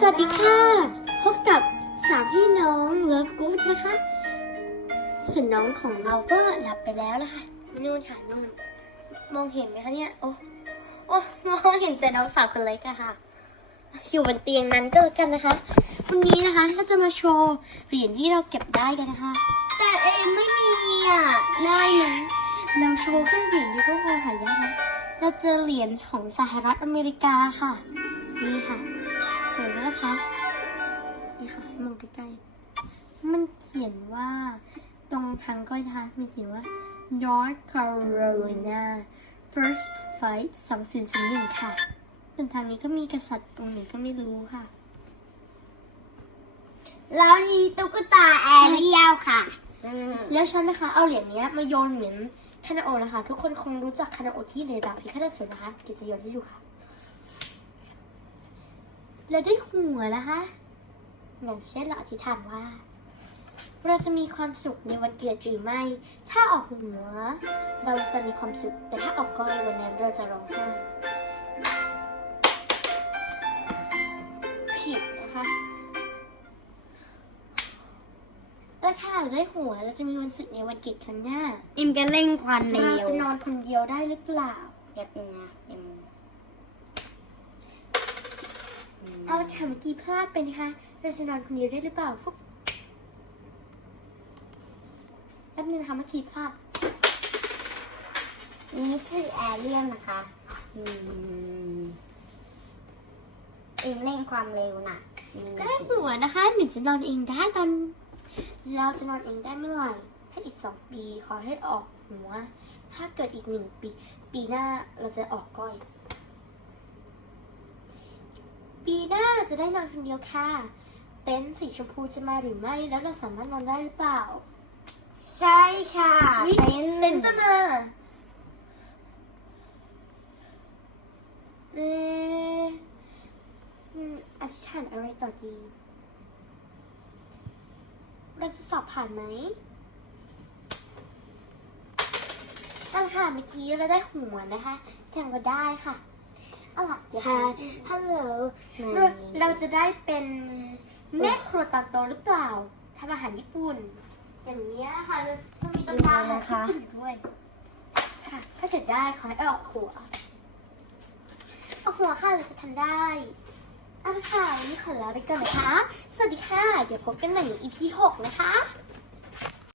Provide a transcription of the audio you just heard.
สวัสดีค่ะ พบกับสามพี่น้องเลิฟกู๊ดนะคะ ส่วนน้องของเราก็หลับไปแล้วนะคะนู่นค่ะนู่น มองเห็นไหมคะเนี่ย โอ้โอ้มองเห็นแต่น้องสาวคนเล็กอะค่ะ อยู่บนเตียงนั้นก็แล้วกันนะคะ วันนี้นะคะก็จะมาโชว์เหรียญที่เราเก็บได้กันนะคะ แต่เองไม่มีอะได้ไหมเราโชว์แค่เหรียญเดียวก็พอหายากนะเราเจอเหรียญของสหรัฐอเมริกาค่ะ นี่ค่ะ สวยนะคะนี่ค่ะให้มองใกล้ๆมันเขียนว่า ตรงทางก้อยนะคะมีเขียนว่า North Carolina First Fight 2001ค่ะส่วนทางนี้ก็มีกษัตริย์ตรงไหนก็ไม่รู้ค่ะ แล้วนี่ตุ๊กตาแอเรียลค่ะ แล้วฉันนะคะ เอาเหรียญเนี้ยมาโยนเหมือนคานาโอะนะคะ ทุกคนคงรู้จักคานาโอะที่ในดาบพิฆาตอสูรนะคะเดี๋ยวจะโยนให้ดูค่ะ แล้วได้หัวนะคะอย่างเช่นเราอธิษฐานว่า เราจะมีความสุขในวันเกิดหรือไม่ ถ้าออกหัว เราจะมีความสุข แต่ถ้าออกก้อยวันนั้นเราจะร้องไห้ผิดนะคะแล้วถ้าเราได้หัวเราจะมีวันสุขในวันเกิดครั้งหน้าอ็มจะเร่งควันเร็เราจะนอนคนเดียวได้หรือเปล่าเดี๋ยวนะเดี๋ยว เอาละค่ะเมื่อกี้พลาดไปนะคะเราจะนอนคนเดียวได้หรือเปล่าฟุ๊บแป๊บนึงนะคะเมื่อกี้พลาดนี่ชื่อแอเรียลนะคะอืมเอ็มเร่งความเร็วน่ะอืมก็ได้หัวนะคะหนูจะนอนเองได้ตอนเราจะนอนเองได้เมื่อไหร่ถ้อีกสองปีขอให้ออกหัว ถ้าเกิดอีกหนึ่งปี ปีหน้าเราจะออกก้อย ปีหน้าจะได้นอนคนเดียวค่ะเต็นท์สีชมพูจะมาหรือไม่แล้วเราสามารถนอนได้หรือเปล่า ใช่ค่ะเฮ้ยเต็นท์เต็นท์จะมาเอออืมอธิษฐานอะไรต่อดีเราจะสอบผ่านไหมเอาละค่ะเมื่อกี้เราได้หัวนะคะแสดงว่าได้ค่ะเอาล่ะเดี๋ยวค่ะค่ะฮัลโหลเราเราจะได้เป็นแม่ครัวตาโตหรือเปล่าทำอาหารญี่ปุ่น อย่างนี้ยค่ะเรามีตำราของญี่ปุ่นด้วยค่ะ ถ้าเกิดได้ขอให้ออกหัวออกหัวค่ะเราจะทำได้เอาละค่ะวันนี้ขอลาไปก่อนนะคะ สวัสดีค่ะ เดี๋ยวพบกันใหม่ใน EP 6 นะคะ